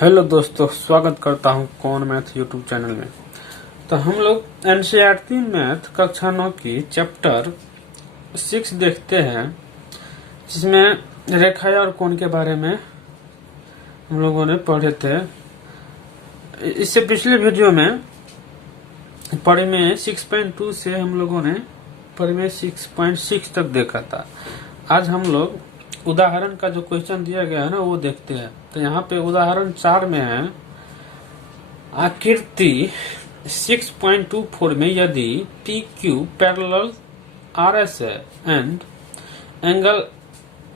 Hello दोस्तों, स्वागत करता हूं कौन मैथ यूट्यूब चैनल में। तो हम लोग एनसीईआरटी मैथ कक्षा 9 की चैप्टर 6 देखते हैं, जिसमें रेखा और कोण के बारे में हम लोगों ने पढ़े थे। इससे पिछले वीडियो में परिमेय 6.2 से हम लोगों ने परिमेय 6.6 तक देखा था। आज हम लोग उदाहरण का जो क्वेश्चन दिया गया है ना, वो देखते हैं। तो यहाँ पे उदाहरण 4 में है, आकृति 6.24 में यदि P Q parallel R S है and angle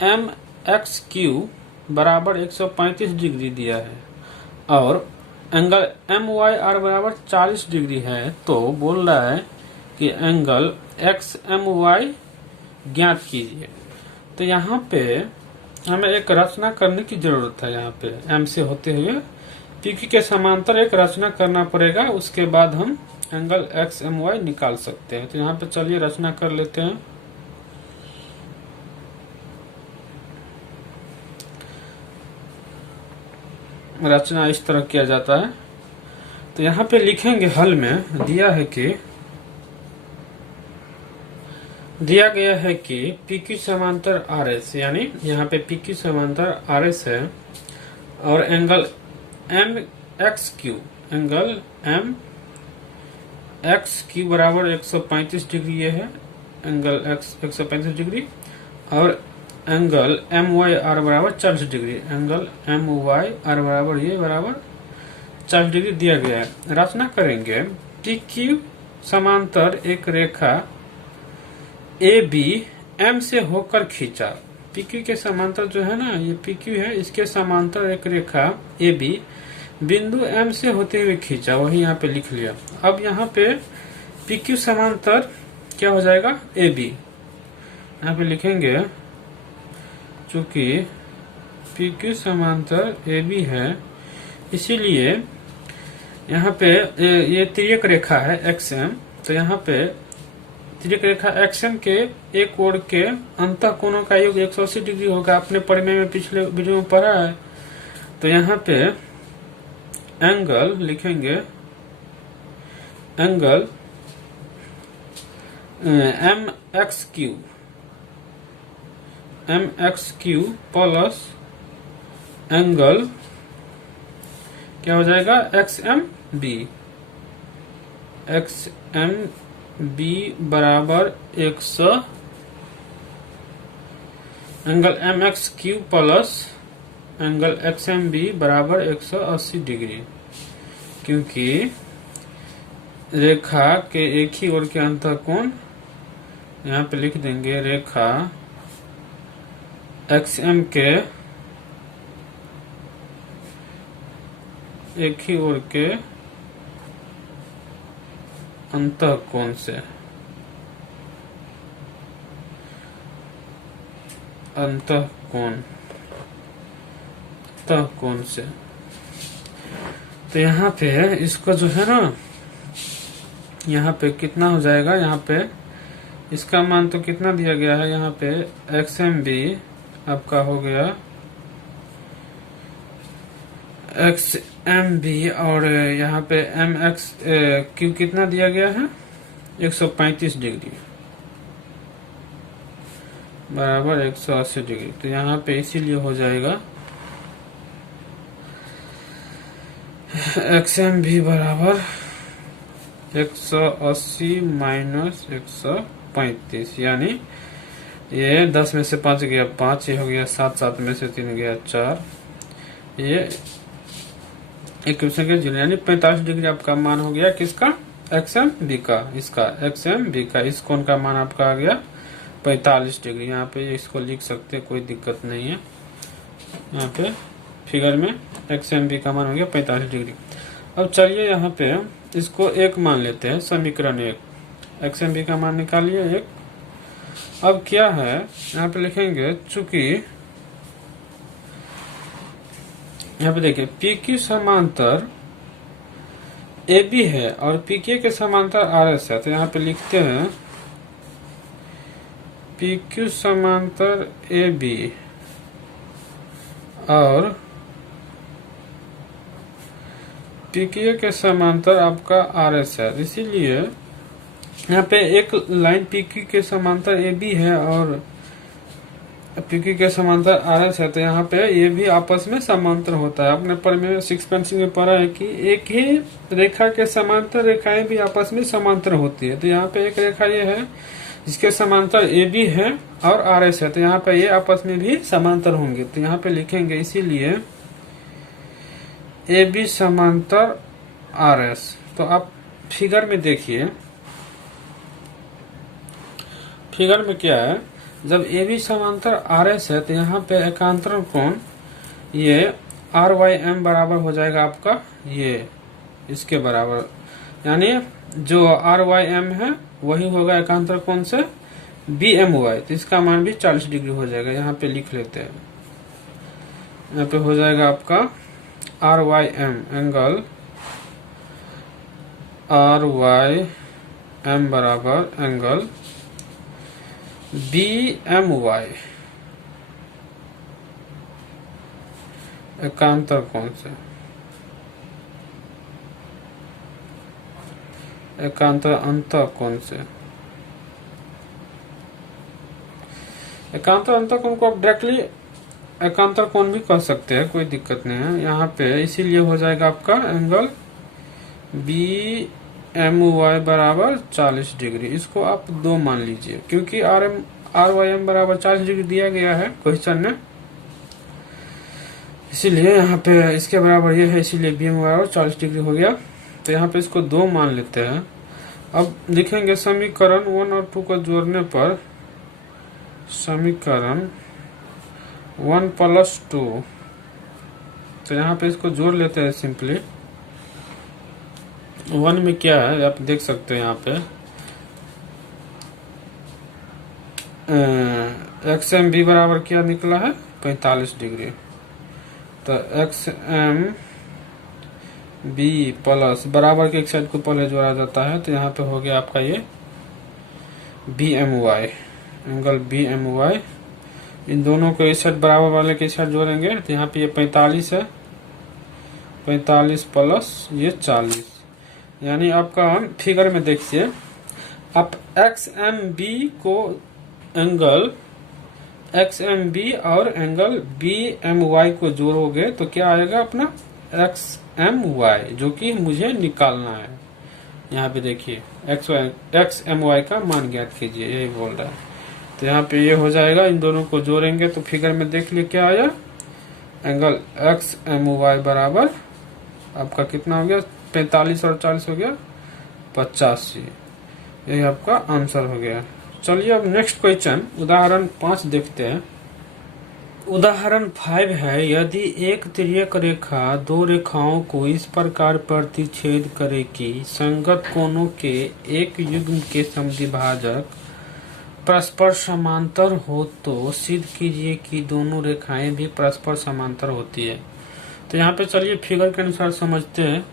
M X Q बराबर 135 डिग्री दिया है और एंगल एम वाई आर बराबर 40 डिग्री है, तो बोल रहा है कि एंगल एक्स एम वाई ज्ञात कीजिए। तो यहाँ पे हमें एक रचना करने की जरूरत है। यहाँ पे एम से होते हुए पीक्यू के समांतर एक रचना करना पड़ेगा, उसके बाद हम एंगल एक्स एम वाई निकाल सकते हैं। तो यहाँ पे चलिए रचना कर लेते हैं। रचना इस तरह किया जाता है। तो यहाँ पे लिखेंगे, हल में दिया गया है कि PQ समांतर RS, यानी यहाँ पे PQ समांतर RS है और एंगल एंगल MXQ बराबर 135 डिग्री ये है, एंगल X 135 डिग्री और एंगल MYR बराबर 40 डिग्री, एंगल MYR बराबर ये बराबर 40 डिग्री दिया गया है। रचना करेंगे, PQ समांतर एक रेखा AB M से होकर खींचा। PQ के समांतर जो है ना, ये PQ है, इसके समांतर एक रेखा AB बिंदु M से होते हुए खींचा, वही यहाँ पे लिख लिया। अब यहाँ पे PQ समांतर क्या हो जाएगा, AB। यहाँ पे लिखेंगे, चूंकि PQ समांतर AB है, इसीलिए यहाँ पे ये तिर्यक रेखा है XM। तो यहाँ पे तिर्यक रेखा XM के एक ओर के अंतः कोणों का योग 180 डिग्री होगा। आपने परिमेय में पिछले वीडियो में पढ़ा है। तो यहाँ पे एंगल लिखेंगे, एंगल MXQ प्लस एंगल क्या हो जाएगा, XMB बराबर 100, angle MXQ plus angle XMB बराबर 180 डिग्री, क्योंकि रेखा के एक ही ओर के अंतः कोण, यहाँ पे लिख देंगे, रेखा XM के एक ही ओर के अंतः कोण से तो यहाँ पे इसको जो है ना, यहाँ पे कितना हो जाएगा, यहाँ पे इसका मान तो कितना दिया गया है, यहाँ पे XMB आपका हो गया XMB और यहाँ पे MXQ कितना दिया गया है, 135 डिग्री बराबर 180 डिग्री। तो यहाँ पे इसीलिए हो जाएगा XMB बराबर 180 माइनस 135, यानी ये 10 में से 5 गया 5, ये हो गया 7, 7 में से 3 गया 4, ये एक यानी 45 डिग्री आपका मान हो गया। किसका, XMB का। इसका XMB का इस कोण का मान आपका आ गया 45 डिग्री। यहाँ पे इसको लिख सकते, कोई दिक्कत नहीं है। यहाँ पे फिगर में XMB का मान हो गया 45 डिग्री। अब चलिए यहाँ पे इसको एक मान लेते हैं, समीकरण 1। XMB का मान निकालिए 1। अब क्या है, यहाँ पे लिखेंगे, चूंकि यहाँ पे देखिए PQ समांतर AB है और PQ के समांतर RS है। तो यहाँ पे लिखते हैं PQ समांतर AB और पीक्यू के समांतर आपका आर एस है, इसीलिए यहाँ पे एक लाइन पीक्यू के समांतर ए बी है और पीक्यू के समांतर आर एस है, तो यहाँ पे ये भी आपस में समांतर होता है। आपने परिमेय 6 पेंसिल में पढ़ा है कि एक ही रेखा के समांतर रेखाएं भी आपस में समांतर होती है। तो यहाँ पे एक रेखा ये है जिसके समांतर ए बी है और आर एस है, तो यहाँ पे ये आपस में भी समांतर होंगे। तो यहाँ पे लिखेंगे इसीलिए ए बी समांतर आर एस। तो आप फिगर में देखिए, फिगर में क्या है, जब ए बी समांतर आर एस है तो यहाँ पे एकांतरण कोण ये आर वाई एम बराबर हो जाएगा आपका ये इसके बराबर, यानी जो आर वाई एम है वही होगा एकांतर कोण से बी एम वाई, तो इसका मान भी 40 डिग्री हो जाएगा। यहाँ पे लिख लेते हैं, यहाँ पे हो जाएगा आपका R Y M angle R Y M बराबर एंगल बी एम वाई एकांतर कोण से, एकांतर अंतः कोण से। एकांतर अंतः कोण को आप डायरेक्टली एकांतर कोण भी कह सकते हैं, कोई दिक्कत नहीं है। यहाँ पे इसीलिए हो जाएगा आपका एंगल बी एम वाई बराबर 40 डिग्री। इसको आप 2 मान लीजिए, क्योंकि आर वाई एम बराबर 40 डिग्री दिया गया है क्वेश्चन में, इसीलिए यहाँ पे इसके बराबर ये है, इसीलिए बी एम बराबर 40 डिग्री हो गया। तो यहाँ पे इसको 2 मान लेते हैं। अब लिखेंगे समीकरण 1 और 2 को जोड़ने पर समीकरण 1 + 2, तो यहाँ पे इसको जोड़ लेते हैं सिंपली। 1 में क्या है आप देख सकते हैं, यहाँ पे एक्स एम बी बराबर क्या निकला है 45 डिग्री। तो एक्स एम बी प्लस बराबर के एक साइड को पहले जोड़ा जाता है, तो यहाँ पे हो गया आपका ये B M Y angle B M Y. इन दोनों को इस साइड बराबर वाले के साइड जोड़ेंगे, तो यहाँ पे ये 45 है, 45 प्लस ये 40, यानी आपका फिगर में देखिए आप एक्स एम बी को एंगल एक्स एम बी और एंगल बी एम वाई को जोड़ोगे तो क्या आएगा अपना एक्स एम वाई, जो कि मुझे निकालना है। यहाँ पे देखिए एक्स एम वाई का मान ज्ञात कीजिए, यही बोल रहा है। तो यहाँ पे ये हो जाएगा, इन दोनों को जोड़ेंगे तो फिगर में देख लिए क्या आया, एंगल एक्स एम वाई बराबर आपका कितना हो गया 45 और 40 हो गया 85। यही आपका आंसर हो गया। चलिए अब नेक्स्ट क्वेश्चन उदाहरण 5 देखते हैं। उदाहरण 5 है, यदि एक तिर्यक रेखा 2 रेखाओं को इस प्रकार प्रतिच्छेद करे कि संगत कोणों के एक युग्म के समद्विभाजक परस्पर समांतर हो, तो सिद्ध कीजिए कि दोनों रेखाएं भी परस्पर समांतर होती है। तो यहाँ पे चलिए फिगर के अनुसार समझते हैं।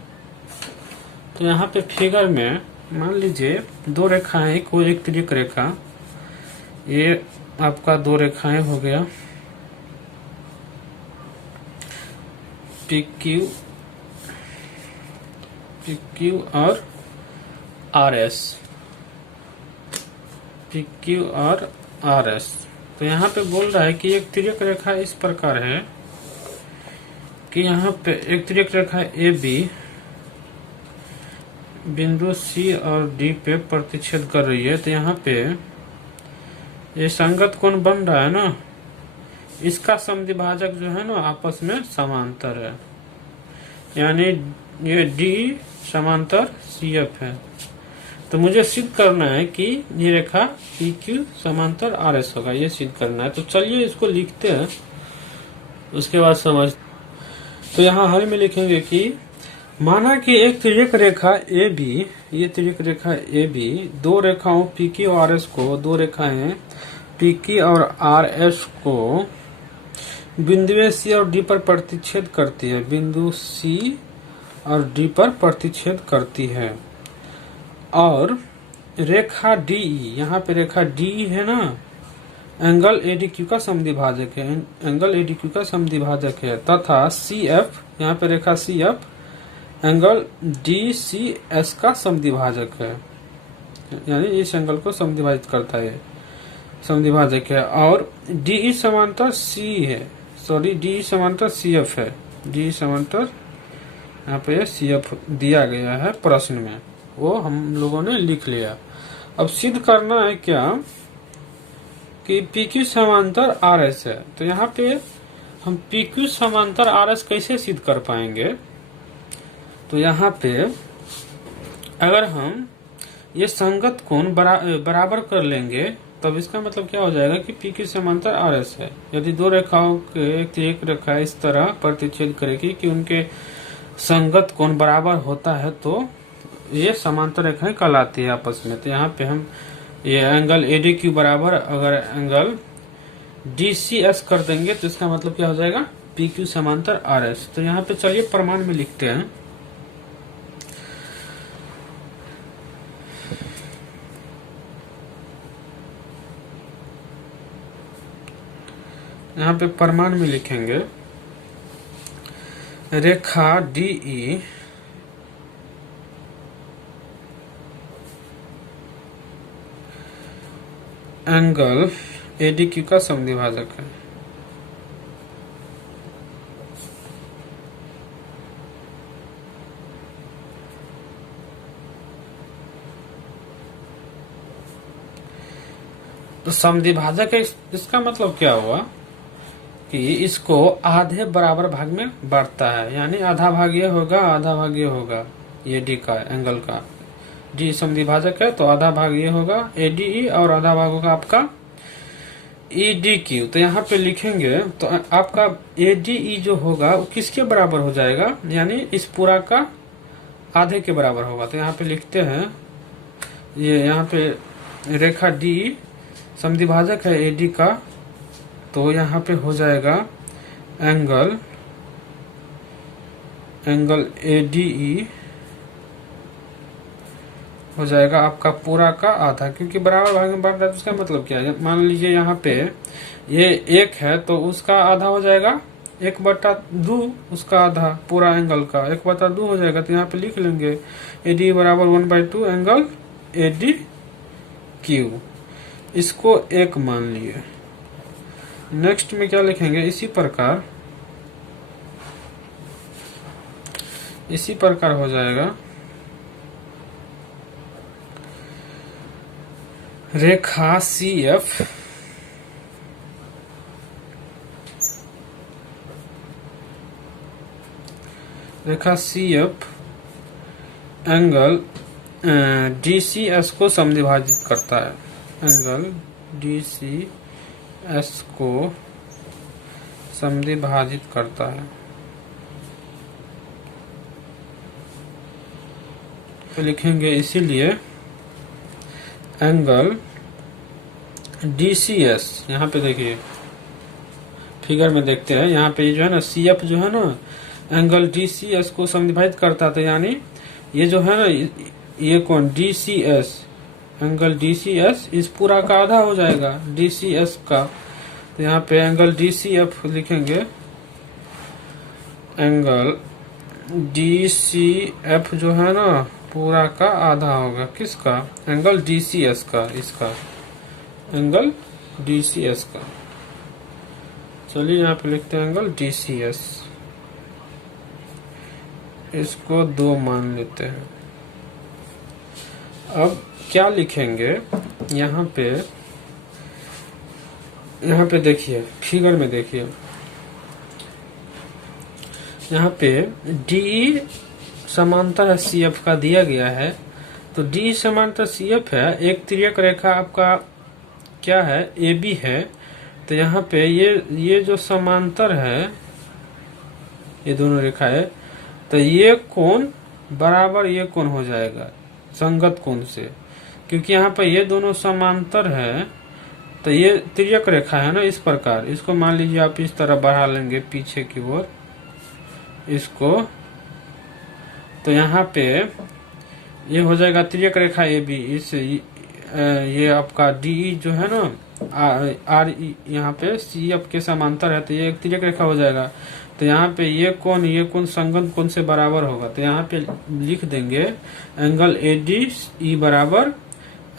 तो यहाँ पे फिगर में मान लीजिए 2 रेखाएं को एक तिर्यक रेखा, ये आपका 2 रेखाएं हो गया पी क्यू और आर एस, पी क्यू और आर एस। तो यहाँ पे बोल रहा है कि एक तिर्यक रेखा इस प्रकार है कि यहाँ पे एक तिर्यक रेखा ए बी बिंदु सी और डी पे प्रतिच्छेद कर रही है। तो यहाँ पे ये संगत कोण बन रहा है ना, इसका समद्विभाजक जो है ना आपस में समांतर है, यानी ये डी समांतर सी एफ है। तो मुझे सिद्ध करना है कि ये रेखा पी क्यू समांतर आर एस होगा, ये सिद्ध करना है। तो चलिए इसको लिखते हैं, उसके बाद समझ। तो यहाँ हल में लिखेंगे कि माना कि एक तिर्यक रेखा ए बी, ये तिर्यक रेखा ए बी 2 रेखाओं पी क्यू और आर एस को, 2 रेखाएं पी क्यू और आर एस को बिंदु सी और डी पर प्रतिच्छेद करती है, बिंदु सी और डी पर प्रतिच्छेद करती है। और रेखा डी, यहाँ पे रेखा डी है ना, एंगल एडीक्यू का समद्विभाजक है, एंगल एडीक्यू का समद्विभाजक है, तथा सी एफ, यहाँ पे रेखा सी एफ एंगल DCS का समद्विभाजक है, यानी इस एंगल को समद्विभाजित करता है, समद्विभाजक है। और DE समांतर C है, सॉरी DE समांतर CF है, DE समांतर यहाँ पे CF दिया गया है प्रश्न में, वो हम लोगों ने लिख लिया। अब सिद्ध करना है क्या कि PQ समांतर RS है। तो यहाँ पे हम PQ समांतर RS कैसे सिद्ध कर पाएंगे? तो यहाँ पे अगर हम ये संगत कोण बराबर कर लेंगे तब इसका मतलब क्या हो जाएगा कि PQ समांतर RS है। यदि दो रेखाओं के एक रेखा इस तरह प्रतिच्छेद करेगी कि उनके संगत कोण बराबर होता है तो ये समांतर रेखाएं कहलाती है आपस में। तो यहाँ पे हम ये एंगल ADQ बराबर अगर एंगल DCS कर देंगे तो इसका मतलब क्या हो जाएगा, PQ समांतर RS। तो यहाँ पे चलिए प्रमाण में लिखते हैं। यहाँ पे प्रमाण में लिखेंगे रेखा DE एंगल ADQ का समद्विभाजक है। तो समद्विभाजक है, इसका मतलब क्या हुआ कि इसको आधे बराबर भाग में बांटता है, यानी आधा भाग ये होगा, आधा भाग ये होगा, ये D का एंगल का D समद्विभाजक है तो आधा भाग ये होगा ADE और आधा भाग होगा आपका EDQ। तो यहाँ पे लिखेंगे तो आपका ADE जो होगा वो किसके बराबर हो जाएगा, यानी इस पूरा का आधे के बराबर होगा। तो यहाँ पे लिखते हैं ये यहाँ पे रेखा D समद्विभाजक है AD का, तो यहाँ पे हो जाएगा एंगल ADE हो जाएगा आपका पूरा का आधा, क्योंकि बराबर भाग में बांट रहा है। तो इसका मतलब क्या है, मान लीजिए यहाँ पे ये 1 है तो उसका आधा हो जाएगा 1/2, उसका आधा पूरा एंगल का 1/2 हो जाएगा। तो यहाँ पे लिख लेंगे AD बराबर 1/2 एंगल ADQ, इसको 1 मान लिए। नेक्स्ट में क्या लिखेंगे, इसी प्रकार हो जाएगा रेखा CF एंगल DCS को समद्विभाजित करता है, एंगल DCS को समद्विभाजित करता है। तो लिखेंगे इसीलिए एंगल DCS, यहाँ पे देखिए फिगर में देखते हैं, यहाँ पे जो है ना CF जो है ना एंगल DCS को समद्विभाजित करता था, यानी ये जो है ना ये कौन DCS, एंगल DCS इस पूरा का आधा हो जाएगा DCS का। तो यहाँ पे एंगल DCF लिखेंगे, एंगल DCF जो है ना पूरा का आधा होगा किसका, एंगल DCS का, इसका एंगल DCS का। चलिए यहाँ पे लिखते हैं एंगल DCS, इसको 2 मान लेते हैं। अब क्या लिखेंगे, यहाँ पे देखिए फिगर में देखिए, यहाँ पे DE समांतर है CF का दिया गया है। तो DE समांतर CF है, एक तिर्यक रेखा आपका क्या है AB है। तो यहाँ पे ये जो समांतर है, ये दोनों रेखा है, तो ये कोण बराबर ये कोण हो जाएगा संगत कोण से, क्योंकि यहाँ पे ये दोनों समांतर है। तो ये तिर्यक रेखा है ना, इस प्रकार इसको मान लीजिए आप इस तरह बढ़ा लेंगे पीछे की ओर इसको, तो यहाँ पे ये हो जाएगा तिर्यक रेखा AB। इस ये आपका DE जो है ना R यहाँ पे CF के समांतर है, तो ये एक तिर्यक रेखा हो जाएगा। तो यहाँ पे ये कोण संगत कोण से बराबर होगा, तो यहाँ पे लिख देंगे एंगल ADE बराबर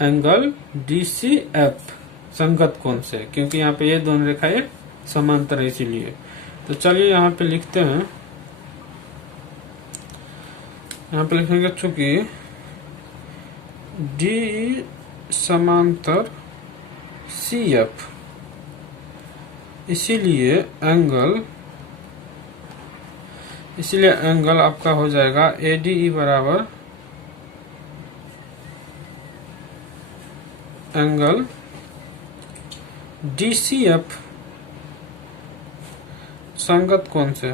एंगल DCF संगत कोण से, क्योंकि यहाँ पे ये दोनों रेखाएं समांतर है इसीलिए। तो चलिए यहाँ पे लिखते हैं, यहाँ पे लिखेंगे चूंकि DE समांतर CF, इसीलिए एंगल आपका हो जाएगा ADE बराबर एंगल DCF संगत कोण से।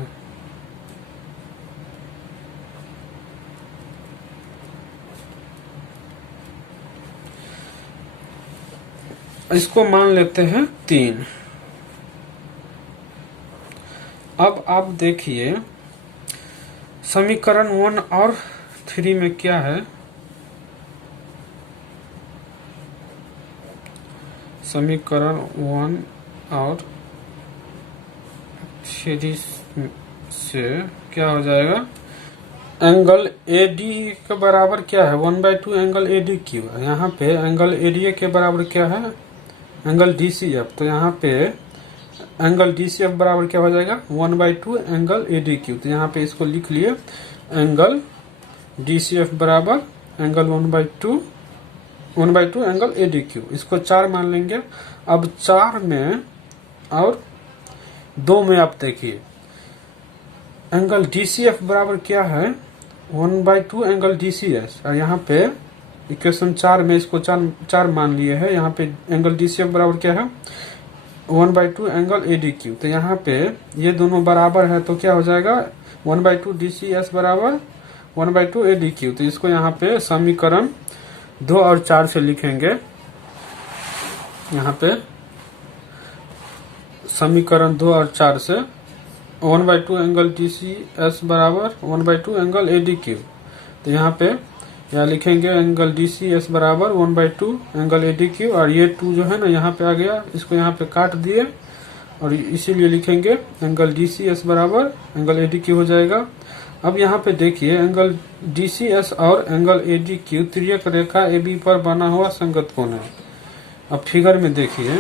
इसको मान लेते हैं 3। अब आप देखिए समीकरण 1 और 3 में क्या है। समीकरण 1 और 3 से क्या हो जाएगा, एंगल AD के बराबर क्या है 1/2 एंगल ADQ। यहाँ पे एंगल ADA के बराबर क्या है एंगल DCF, तो यहाँ पे एंगल DCF बराबर क्या हो जाएगा 1/2 एंगल ADQ। तो यहाँ पे इसको लिख लिए एंगल DCF बराबर एंगल 1/2 एंगल ADQ। इसको 4 मान लेंगे। अब 4 में और 2 में आप देखिए एंगल DCF बराबर क्या है 1/2 एंगल DCS, और यहाँ पे इक्वेशन 4 में इसको 4 मान लिए हैं। यहाँ पे एंगल DCF बराबर क्या है 1/2 एंगल ADQ। तो यहाँ पे ये दोनों बराबर है तो क्या हो जाएगा 1/2 DCS बराबर 1/2 ADQ। तो इसको यहाँ पे समीकरण 2 और 4 से लिखेंगे। यहाँ पे समीकरण 2 और 4 से 1/2 एंगल DCS बराबर 1/2 एंगल ADQ। तो यहाँ पे यहाँ लिखेंगे एंगल DCS बराबर 1/2 एंगल ADQ, और ये 2 जो है ना यहाँ पे आ गया, इसको यहाँ पे काट दिए और इसीलिए लिखेंगे एंगल DCS बराबर एंगल ADQ हो जाएगा। अब यहाँ पे देखिए एंगल DCS और एंगल ADQ तिर्यक रेखा AB पर बना हुआ संगत कोण है। अब फिगर में देखिए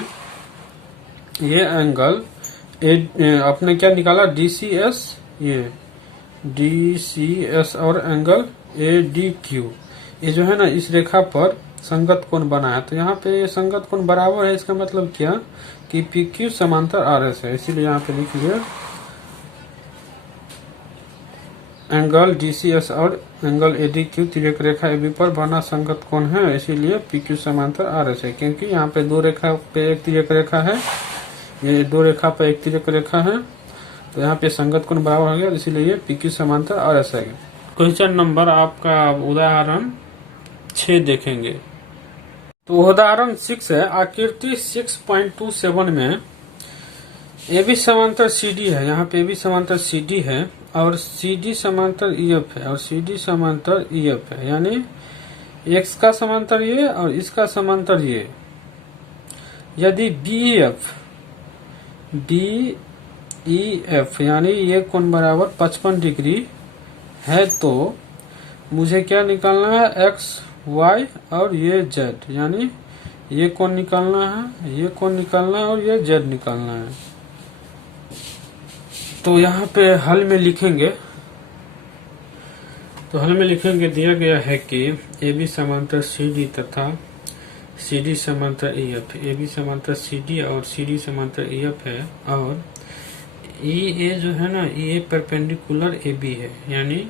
ये एंगल आपने क्या निकाला DCS, ये DCS और एंगल ADQ, ये जो है ना इस रेखा पर संगत कोण बना है। तो यहाँ पे ये संगत कोण बराबर है, इसका मतलब क्या कि PQ समांतर RS है, इसीलिए यहाँ पे लिखिए एंगल DCS और एंगल ADQ तिर्यक रेखा AB पर बना संगत कोण है, इसीलिए PQ समांतर RS है। क्योंकि यहाँ पे 2 रेखा पे एक तिर्यक रेखा है, ये 2 रेखा पे एक तिर्यक रेखा है, तो यहाँ पे संगत कोण बराबर हो गया, इसीलिए ये PQ समांतर RS है। क्वेश्चन नंबर आपका उदाहरण 6 देखेंगे। तो उदाहरण 6 है, आकृति 6.27 में AB समांतर CD है। यहाँ पे AB समांतर CD है और CD समांतर EF है और CD समांतर EF है, यानी X का समांतर ये और इसका समांतर ये। यदि BEF यानी ये कोण बराबर 55 डिग्री है, तो मुझे क्या निकालना है X, Y और ये Z, यानी ये कोण निकालना है, ये कोण निकालना है और ये Z निकालना है। तो यहाँ पे हल में लिखेंगे, तो हल में लिखेंगे दिया गया है कि AB समांतर CD तथा CD समांतर EF, AB समांतर CD और CD समांतर EF है, और EA जो है ना EA परपेंडिकुलर AB है, यानी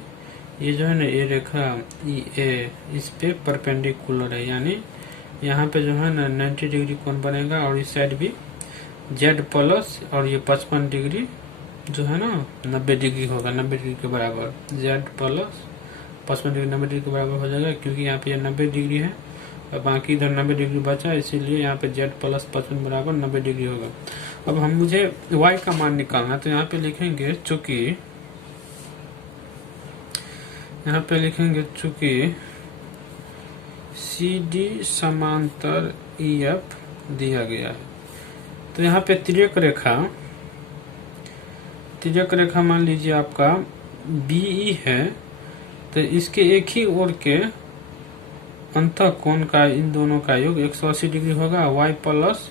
ये जो है ना ये रेखा EA इस पे परपेंडिकुलर है, यानी यहाँ पे जो है ना 90 डिग्री कोण बनेगा और इस साइड भी Z प्लस और ये 55 डिग्री जो है ना 90 डिग्री होगा, 90 डिग्री के बराबर Z प्लस 55 डिग्री 90 डिग्री के बराबर हो जाएगा, क्योंकि यहाँ पे 90 डिग्री है और बाकी इधर 90 डिग्री बचा, इसीलिए यहाँ पे Z प्लस 55 बराबर 90 डिग्री होगा। अब हम मुझे Y का मान निकालना है, तो यहाँ पे लिखेंगे चूंकि CD समांतर EF दिया गया है, तो यहाँ पे तिर्यक रेखा तिर्यक रेखा मान लीजिए आपका BE है, तो इसके एक ही ओर के अंतः कोण का इन दोनों का योग 180 डिग्री होगा। y प्लस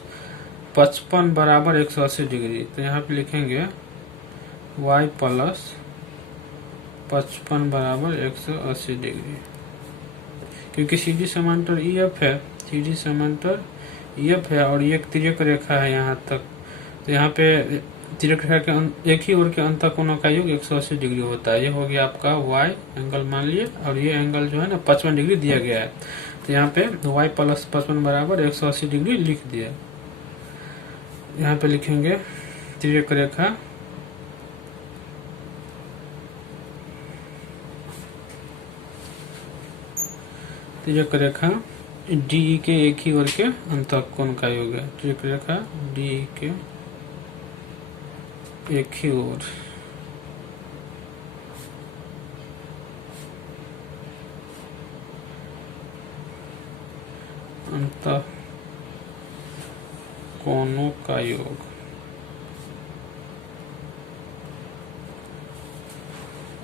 55 बराबर 180 डिग्री। तो यहाँ पे लिखेंगे y प्लस 55 बराबर 180 डिग्री, क्योंकि CD समांतर EF है, CD समांतर EF है और ये एक तिर्यक रेखा है यहाँ तक। तो यहाँ पे तिर्यक रेखा के एक ही ओर के अंतः कोणों का योग 180 डिग्री होता है। ये हो गया आपका y एंगल मान लिए, और ये एंगल जो है ना 55 डिग्री दिया गया है। तो यहाँ पे y प्लस 55 बराबर 180 डिग्री लिख दिया। यहाँ पे लिखेंगे तिर्यक रेखा DE के एक ही ओर के अंतः कोण का योग है। तिर्यक रेखा DE के एक ही ओर अंतः कोणों का योग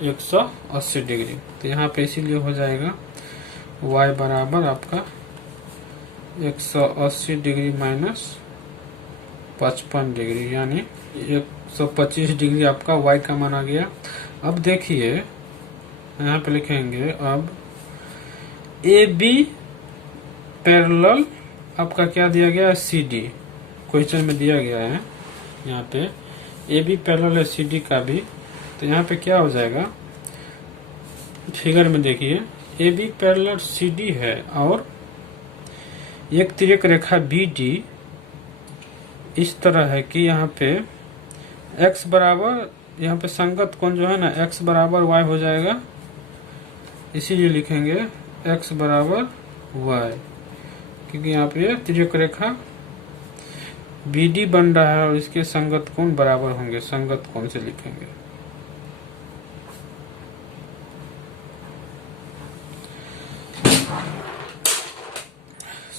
180 डिग्री। तो यहाँ पे इसीलिए हो जाएगा y बराबर आपका 180 डिग्री माइनस 55 डिग्री, यानी 125 डिग्री आपका y का माना गया। अब देखिए यहाँ पे लिखेंगे अब AB पैरेलल आपका क्या दिया गया है, CD क्वेश्चन में दिया गया है। यहाँ पे AB पैरेलल है CD का भी। तो यहाँ पे क्या हो जाएगा, फिगर में देखिए AB पैरेलल CD है और एक तिर्यक रेखा BD इस तरह है कि यहाँ पे x बराबर, यहाँ पे संगत कोण जो है ना x बराबर y हो जाएगा, इसीलिए लिखेंगे x बराबर y, क्योंकि यहाँ पे तिर्यक रेखा BD बन रहा है और इसके संगत कोण बराबर होंगे। संगत कोण से लिखेंगे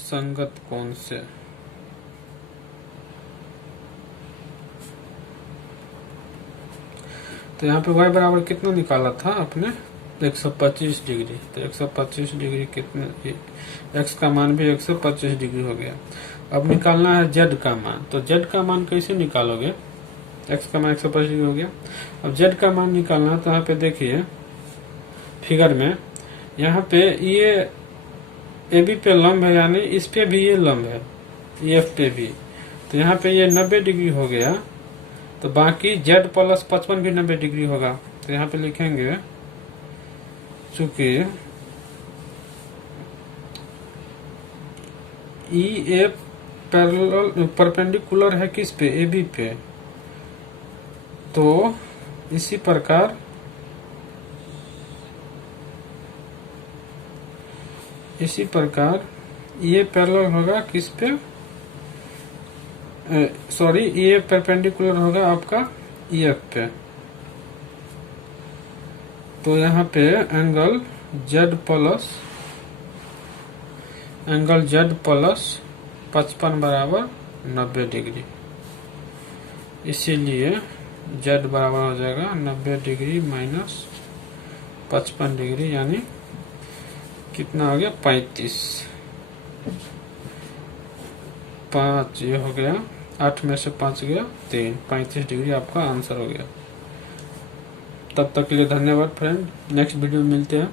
संगत कोण से। तो यहाँ पे y बराबर कितना निकाला था आपने, 125 डिग्री। तो 125 डिग्री कितने, x का मान भी 125 डिग्री हो गया। अब निकालना है z का मान। तो z का मान कैसे निकालोगे, x का मान 125 डिग्री हो गया। अब z का मान निकालना, तो यहाँ पे देखिए फिगर में, यहाँ पे ये AB पे लंब है, यानी इस पे भी ये लंब है, EF पे भी। तो यहाँ पे ये 90 डिग्री हो गया, तो बाकी z प्लस 55 भी 90 डिग्री होगा। तो यहाँ पे लिखेंगे चूंकि EF पैरेलल परपेंडिकुलर है किस पे, AB पे, तो इसी प्रकार ये पैरेलल होगा किस पे, सॉरी ये परपेंडिकुलर होगा आपका EF पे। तो यहाँ पे एंगल Z प्लस 55 बराबर 90 डिग्री, इसीलिए Z बराबर हो जाएगा 90 डिग्री माइनस 55 डिग्री, यानी कितना हो गया 35। 5 ये हो गया, 8 में से 5 गया 3, 35 डिग्री आपका आंसर हो गया। तब तक के लिए धन्यवाद फ्रेंड, नेक्स्ट वीडियो में मिलते हैं।